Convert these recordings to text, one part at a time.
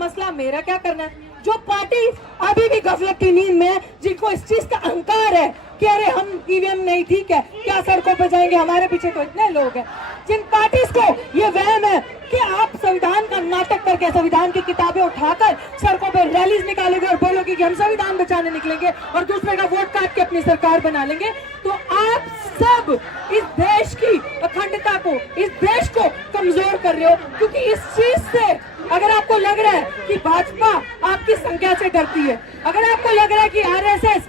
मसला मेरा क्या करना है। जो पार्टी अभी भी गफलत की नींद में है, जिनको इस चीज का अहंकार है कि अरे हम ईवीएम नहीं ठीक है, क्या सड़कों पे जाएंगे, हमारे पीछे तो इतने लोग हैं, जिन पार्टीज को ये वहम है कि आप संविधान का नाटक करके संविधान की किताबें उठाकर सड़कों पे रैलीज निकालोगे और बोलोगे कि हम संविधान बचाने निकलेंगे और दूसरे का वोट काट के अपनी सरकार बना लेंगे, तो आप सब इस देश की अखंडता को, इस देश को कमजोर कर रहे हो। क्योंकि इस चीज से अगर आपको लग रहा है कि भाजपा आपकी संख्या से डरती है, अगर आपको लग रहा है कि आरएसएस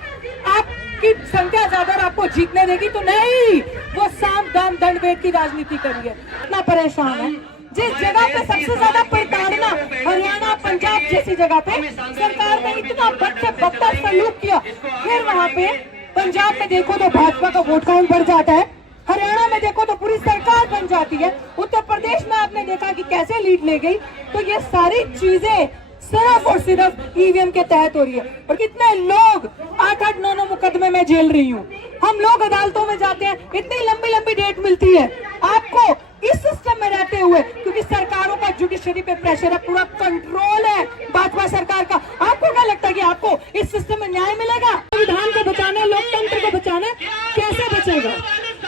आपकी संख्या ज्यादा आपको जीतने देगी, तो नहीं, वो साम दाम दंड भेद की राजनीति करी है। इतना परेशान है। जिस जगह पे सबसे ज्यादा प्रताड़ना हरियाणा पंजाब जैसी जगह पे सरकार ने इतना बद से बदतर सलूक किया, फिर वहाँ पे पंजाब में देखो तो भाजपा का वोट काउंट बढ़ जाता है, हरियाणा में देखो तो पूरी सरकार बन जाती है, उत्तर प्रदेश में आपने देखा कि कैसे लीड ले गई। तो ये सारी चीजें सिर्फ और सिर्फ ईवीएम के तहत हो रही है। और कितने लोग 8-8, 9-9 मुकदमे में झेल रही हूँ। हम लोग अदालतों में जाते हैं, इतनी लंबी लंबी डेट मिलती है आपको इस सिस्टम में रहते हुए, क्योंकि सरकारों का जुडिशरी पे प्रेशर है, पूरा कंट्रोल है भाजपा सरकार का। आपको क्या लगता है कि आपको इस सिस्टम में न्याय मिलेगा? संविधान को बचाना, लोकतंत्र को बचाना कैसे बचेगा?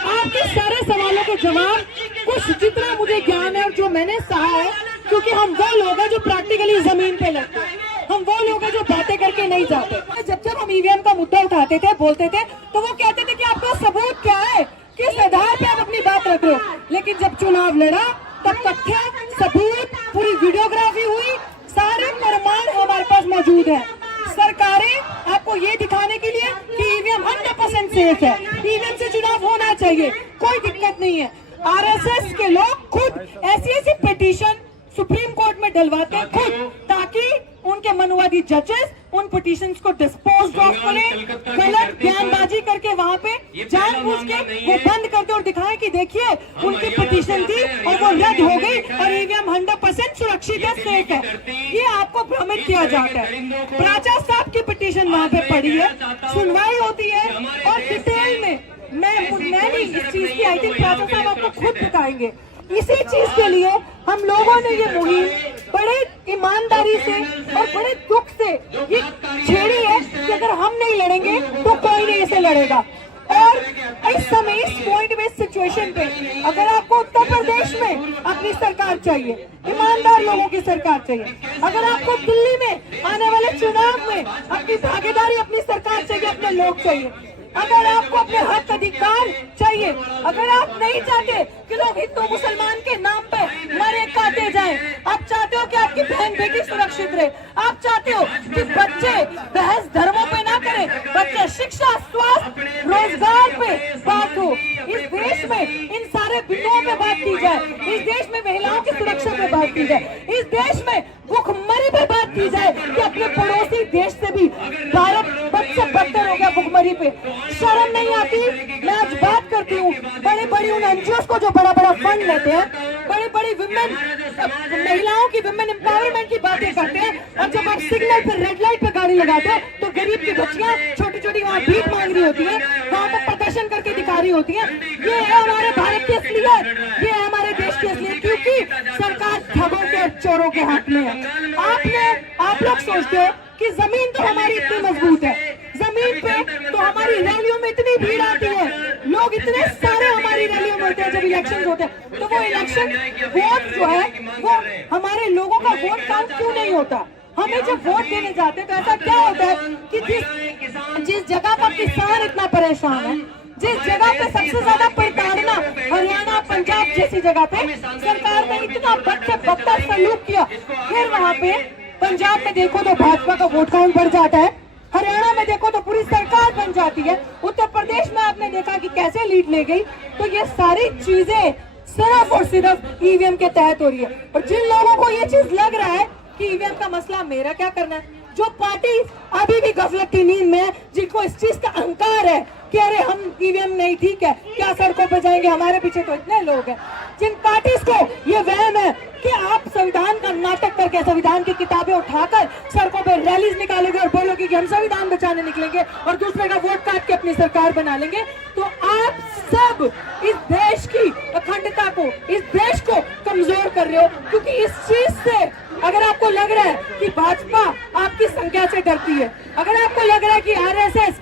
आपके सारे सवालों के जवाब कुछ जितना मुझे ज्ञान है और जो मैंने सहा है, क्योंकि हम वो लोग हैं जो प्रैक्टिकली जमीन पे लगते हैं, हम वो लोग हैं जो बातें करके नहीं जाते। जब हम ईवीएम का मुद्दा उठाते थे, बोलते थे, तो वो कहते थे कि आपका सबूत क्या है, किस आधार पे आप अपनी बात रख रहे हो। लेकिन जब चुनाव लड़ा तब तथ्य, सबूत, पूरी वीडियोग्राफी हुई, सारे प्रमाण हमारे पास मौजूद है। सरकारें आपको ये दिखाने के लिए कि ईवीएम 100% सेफ है, ईवीएम से चुनाव होना चाहिए, कोई दिक्कत नहीं है। आरएसएस के लोग खुद ऐसी पिटीशन सुप्रीम कोर्ट में डलवाते हैं खुद, ताकि उनके मनुवादी जजेस उन पिटीशंस को डिस्पोज ऑफ करें, गलत बयानबाजी करके वहां पे जानबूझ के वो बंद कर दे और दिखाएं कि देखिए उनकी पिटीशन थी और वो रद्द हो गई और ईवीएम 100% सुरक्षित है, सेफ है। ये आपको भ्रमित किया जाता है। प्राचा साहब की पिटीशन वहां पे पड़ी है, सुनवाई होती है और डिटेल में मैं नहीं इस चीज की, आई थिंक प्राचा साहब आपको खुद बताएंगे। इसी चीज के लिए हम लोगों ने ये मुहिम बड़े ईमानदारी से और बड़े दुख से ये छेड़ी है कि अगर हम नहीं लड़ेंगे तो कोई नहीं इसे लड़ेगा। और इस समय इस पॉइंट में, इस सिचुएशन पे, अगर आपको उत्तर प्रदेश में अपनी सरकार चाहिए, ईमानदार लोगों की सरकार चाहिए, अगर आपको दिल्ली में आने वाले चुनाव में अपनी भागीदारी, अपनी सरकार चाहिए, अपने लोग चाहिए, अगर आपको अपने हक अधिकार चाहिए, अगर आप नहीं चाहते कि लोग हिंदू मुसलमान के नाम पे मरे काटे जाएं, आप चाहते हो कि आपकी बहन बेटी सुरक्षित रहे, आप चाहते हो कि बच्चे बहस धर्मों पे ना करें, बच्चे शिक्षा, स्वास्थ्य, रोजगार पे बात हो, इस देश में इन सारे बिंदुओं पे बात की जाए, इस देश में महिलाओं की सुरक्षा पे बात की जाए, इस देश में भुखमरी पे बात की जाए कि अपने पड़ोसी देश से भी भारत बच्चे बदतर हो गया भुखमरी पे। शर्म नहीं आती? मैं आज बात करती हूँ बड़ी बड़ी उन एनजीओ को जो बड़ा बड़ा फंड लेते हैं, बड़ी बड़ी विमेन, महिलाओं की विमेन एम्पावरमेंट की बातें करते हैं, और जब आप सिग्नल पे, रेड लाइट पे गाड़ी लगाते हो तो गरीब की बच्चियां छोटी छोटी वहाँ भीख मांग रही होती है, वहाँ पर प्रदर्शन करके दिखा रही होती है। ये है हमारे भारत की असलियत, ये है हमारे देश की असलियत, क्योंकि सरकार ठगों के, चोरों के हाथ में है। आप लोग सोचते हो कि जमीन तो हमारी इतनी मजबूत है, जमीन पे तो हमारी रैलियों में इतनी भीड़ आती है, लोग इतने सारे हमारी रैलियों में होते हैं जब इलेक्शन होते हैं, तो वो इलेक्शन वोट जो है वो हमारे लोगों का वोट काउंट क्यों नहीं होता? हमें जब वोट देने जाते हैं तो ऐसा क्या होता है कि जिस जगह का किसान इतना परेशान है, जिस जगह पे सबसे ज्यादा प्रताड़ना हरियाणा पंजाब जैसी जगह पे सरकार ने इतना बद से बदतर सलूक किया, फिर वहाँ पे पंजाब में देखो तो भाजपा का वोट काउंट बढ़ जाता है, हरियाणा में देखो तो पूरी सरकार बन जाती है, उत्तर प्रदेश में आपने देखा कि कैसे लीड ले गई। तो ये सारी चीजें सिर्फ और सिर्फ ईवीएम के तहत हो रही है। और जिन लोगों को ये चीज लग रहा है कि ईवीएम का मसला मेरा क्या करना है, जो पार्टी अभी भी गफलत की नींद में है, जिनको इस चीज का अहंकार है कि अरे हम ईवीएम नहीं ठीक है, क्या सड़कों पे जाएंगे, हमारे पीछे तो इतने लोग हैं, जिन पार्टीज को ये वहम है कि आप संविधान का नाटक करके संविधान की किताबें उठाकर सड़कों पे रैलीज निकालोगे और बोलोगे कि हम संविधान बचाने निकलेंगे और दूसरे का वोट काट के अपनी सरकार बना लेंगे, तो आप सब इस देश की अखंडता को, इस देश को कमजोर कर रहे हो। क्योंकि इस चीज से अगर आपको लग रहा है कि भाजपा आपकी संख्या से डरती है, अगर आपको लग रहा है कि आरएसएस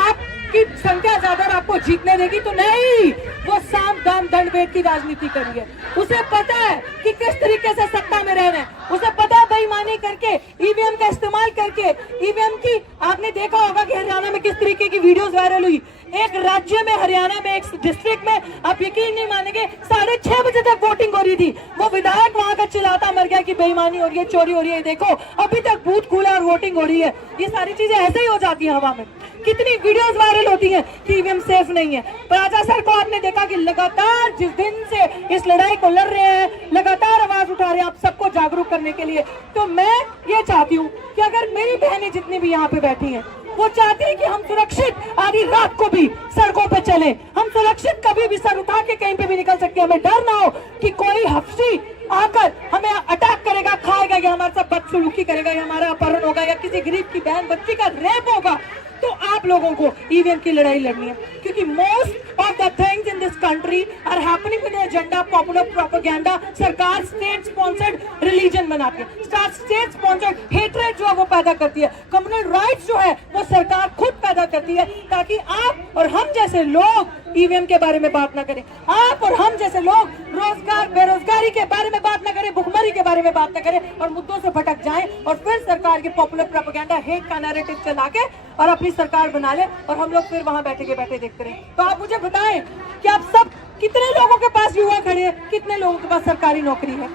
आपकी संख्या ज्यादा आपको जीतने देगी, तो नहीं, वो साम दाम दंड भेद की राजनीति करी है। उसे पता है कि किस तरीके से सत्ता में रहना है, उसे पता है बेईमानी करके, ईवीएम का इस्तेमाल करके, ईवीएम की आपने देखा होगा कि हरियाणा में किस तरीके की वीडियोस वायरल हुई। एक राज्य में, हरियाणा में, एक डिस्ट्रिक्ट में, आप यकीन नहीं मानेंगे, 6:30 बजे तक वोटिंग हो रही थी। वो विधायक वहां का चिल्लाता मर गया कि बेईमानी हो रही है, चोरी हो रही है, देखो अभी तक बूथ खुला और वोटिंग हो रही है। ये सारी चीजें ऐसे ही हो जाती है हवा में। कितनी वीडियोस वायरल होती हैं कि ईवीएम सेफ नहीं है। राजा सर को आपने देखा कि लगातार जिस दिन से इस लड़ाई को लड़ रहे हैं, लगातार आवाज उठा रहे हैं आप सबको जागरूक करने के लिए। तो मैं ये चाहती हूँ कि अगर मेरी बहनें जितनी भी यहाँ पे बैठी हैं, वो चाहती है कि हम सुरक्षित आधी रात को भी सड़कों पे चले, हम सुरक्षित कभी भी सर उठा के कहीं पे भी निकल सकते हैं, हमें डर ना हो कि कोई हफ्सी आकर हमें अटैक करेगा, खाएगा, या हमारे साथ बदसलूकी करेगा, या हमारा अपहरण होगा, या किसी गरीब की बहन बच्ची का रेप होगा। तो आप लोगों को ईवीएम की लड़ाई लड़नी है, क्योंकि most of the things in this country are happening with agenda, popular propaganda. सरकार स्टेट स्पॉन्सर्ड रिलीजन बनाती है, स्टेट स्पॉन्सर्ड हेट्रेड जो है वो पैदा करती है, कम्युनल राइट्स जो है वो सरकार खुद पैदा करती है, ताकि आप और हम जैसे लोग ईवीएम के बारे में बात ना करें, आप और हम जैसे लोग रोजगार बेरोजगारी के बारे में बात ना करें, भुखमरी के बारे में बात ना करें, और मुद्दों से भटक जाएं, और फिर सरकार की पॉपुलर प्रोपेगेंडा हेट का नैरेटिव चला के और अपनी सरकार बना ले, और हम लोग फिर वहां बैठे देखते रहे। तो आप मुझे बताएं कि आप सब कितने लोगों के पास युवा खड़े हैं, कितने लोगों के पास सरकारी नौकरी है,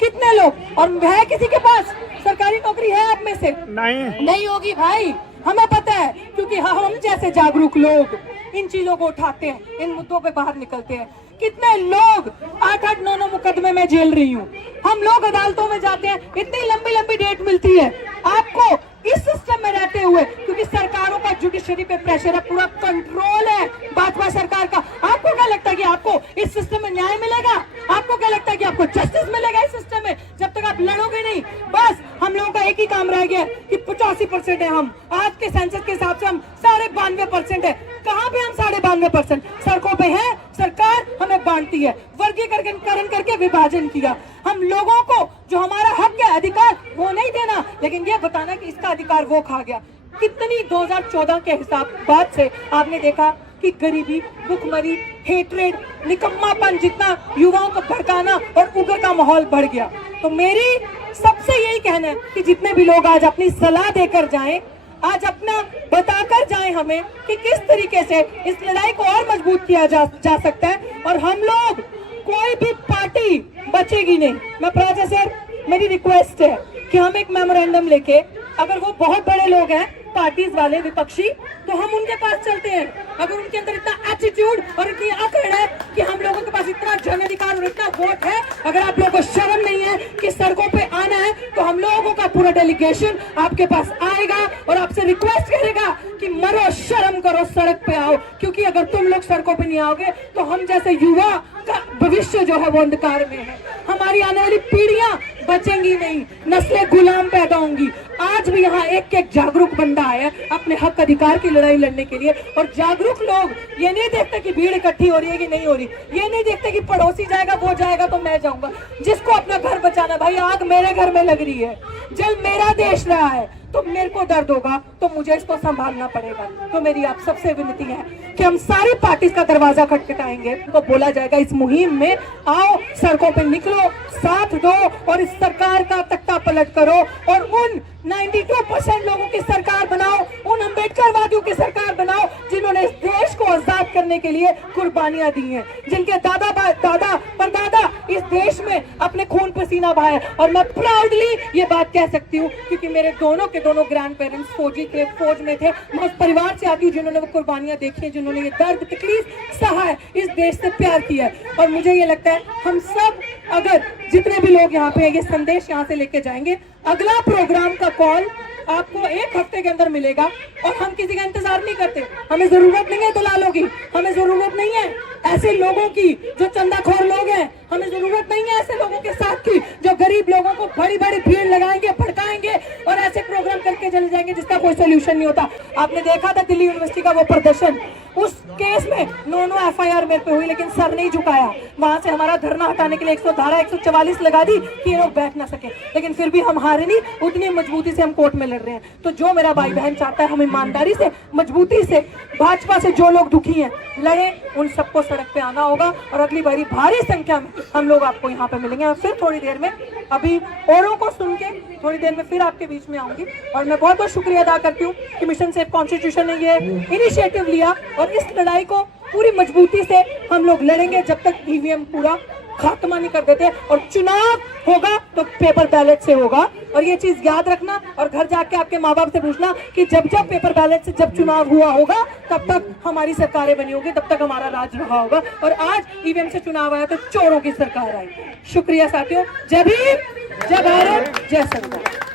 कितने लोग, और है किसी के पास सरकारी नौकरी है आप में से? नहीं होगी भाई, हमें पता है, क्योंकि हम जैसे जागरूक लोग इन चीजों को उठाते हैं, इन मुद्दों पे बाहर निकलते हैं। कितने लोग 8-8, 9-9 मुकदमे में झेल रही हूँ, हम लोग अदालतों में जाते हैं, इतनी लंबी लंबी डेट मिलती है आपको इस सिस्टम में रहते हुए, क्योंकि सरकारों का जुडिशरी पे प्रेशर है, पूरा कंट्रोल है भाजपा सरकार का। आपको क्या लगता है कि आपको इस सिस्टम में न्याय मिलेगा? आपको क्या लगता है कि आपको जस्टिस मिलेगा इस सिस्टम में जब तक आप लड़ोगे नहीं? बस हम लोगों का एक ही काम रह गया कि 85% है, हम आज के सेंसस के हिसाब से हम 92.5% है। कहाँ पे हम 92.5%? सड़कों पे है, सरकार हमें बांटती है, वर्गीकरण करके विभाजन किया। हम लोगों को जो हमारा हक है, अधिकार, वो नहीं देना, लेकिन ये बताना कि इसका अधिकार वो खा गया। कितनी 2014 के हिसाब बाद से आपने देखा कि गरीबी, भुखमरी, हेट्रेड, निकम्मापन, जितना युवाओं को भड़काना और उग्र का माहौल बढ़ गया। तो मेरी सबसे यही कहना है कि जितने भी लोग आज अपनी सलाह देकर जाएं, आज अपना बताकर जाएं हमें कि किस तरीके से इस लड़ाई को और मजबूत किया जा सकता है, और हम लोग, कोई भी पार्टी बचेगी नहीं। मैं प्राचा सर, मेरी रिक्वेस्ट है कि हम एक मेमोरेंडम लेके, अगर वो बहुत बड़े लोग हैं पार्टीज वाले, विपक्षी, तो हम उनके पास चलते हैं। अगर उनके अंदर इतना एटीट्यूड और इतनी अकड़ है कि हम लोगों के पास इतना जनाधिकार और इतना वोट है, अगर आप लोगों को शर्म नहीं है कि सड़कों पे आना है, तो हम लोगों का पूरा डेलीगेशन आपके पास आएगा और आपसे रिक्वेस्ट करेगा कि मरो, शर्म करो, सड़क पे आओ। क्योंकि अगर तुम लोग सड़कों पे नहीं आओगे तो हम जैसे युवा का भविष्य जो है वो अंधकार में है, हमारी आने वाली पीढ़ियां बचेंगी नहीं, नस्लें गुलाम पैदा होंगी। आज भी यहाँ एक एक जागरूक बंदा आया अपने हक अधिकार की लड़ाई लड़ने के लिए, और जागरूक लोग ये नहीं देखते कि भीड़ इकट्ठी हो रही है कि नहीं हो रही, ये नहीं देखते कि पड़ोसी जाएगा, वो जाएगा तो मैं जाऊंगा। जिसको अपना घर बचाना, भाई आग मेरे घर में लग रही है, जल मेरा देश रहा है, तो मेरे को दर्द होगा तो मुझे इसको संभालना पड़ेगा। तो मेरी आप सबसे विनती है कि हम सारी पार्टीज का दरवाजा खटखटाएंगे, तो बोला जाएगा इस मुहिम में आओ, सड़कों पे निकलो, साथ दो और इस सरकार का तख्ता पलट करो, और उन 92% लोगों की सरकार बनाओ, उन अम्बेडकरवादियों की सरकार बनाओ जिन्होंने इस देश को आजाद करने के लिए कुर्बानियां दी हैं, जिनके दादा परदादा इस देश में अपने खून पसीना बहाया। और मैं प्राउडली ये बात कह सकती हूँ क्योंकि मेरे दोनों के दोनों ग्रैंड पेरेंट्स फौजी थे, फौज में थे। मैं उस परिवार से आती हूँ जिन्होंने वो कुर्बानियां देखी है, जिन्होंने ये दर्द तकलीफ सहा है, इस देश से प्यार किया है। और मुझे ये लगता है हम सब, अगर जितने भी लोग यहाँ पे ये संदेश यहाँ से लेके जाएंगे, अगला प्रोग्राम का कॉल आपको 1 हफ्ते के अंदर मिलेगा। और हम किसी का इंतजार नहीं करते, हमें जरूरत नहीं है दलालों की, हमें जरूरत नहीं है ऐसे लोगों की जो चंदाखोर लोग हैं, हमें जरूरत नहीं है ऐसे लोगों के साथ की जो गरीब लोगों को बड़ी बड़ी भीड़ लगाएंगे, भड़काएंगे और ऐसे प्रोग्राम करके चले जाएंगे जिसका कोई सोल्यूशन नहीं होता। आपने देखा था दिल्ली यूनिवर्सिटी का वो प्रदर्शन, उस केस में 9 FIR मेरे पे हुई, लेकिन सर नहीं झुकाया। वहां से हमारा धरना हटाने के लिए 144 लगा दी कि ये लोग बैठ ना सके, लेकिन फिर भी हम हारे नहीं, उतनी मजबूती से हम कोर्ट में लड़ रहे हैं। तो जो मेरा भाई बहन चाहता है, हम ईमानदारी से, मजबूती से, भाजपा से जो लोग दुखी हैं लड़े, उन सबको सड़क पे आना होगा और अगली बारी भारी संख्या में हम लोग आपको यहाँ पे मिलेंगे। और फिर थोड़ी देर में, अभी औरों को सुन के थोड़ी देर में फिर आपके बीच में आऊंगी। और मैं बहुत बहुत शुक्रिया अदा करती हूँ कि मिशन सेफ कॉन्स्टिट्यूशन ने ये इनिशिएटिव लिया और इस लड़ाई को पूरी मजबूती से हम लोग लड़ेंगे जब तक ईवीएम पूरा खात्मा नहीं कर देते। और चुनाव होगा तो पेपर बैलेट से होगा, और ये चीज याद रखना। और घर जाके आपके माँ बाप से पूछना कि जब जब पेपर बैलेट से जब चुनाव हुआ होगा तब तक हमारी सरकारें बनी होगी, तब तक हमारा राज रहा होगा। और आज ईवीएम से चुनाव आया तो चोरों की सरकार आई। शुक्रिया साथियों। जय भीम, जय भारत, जय संविधान।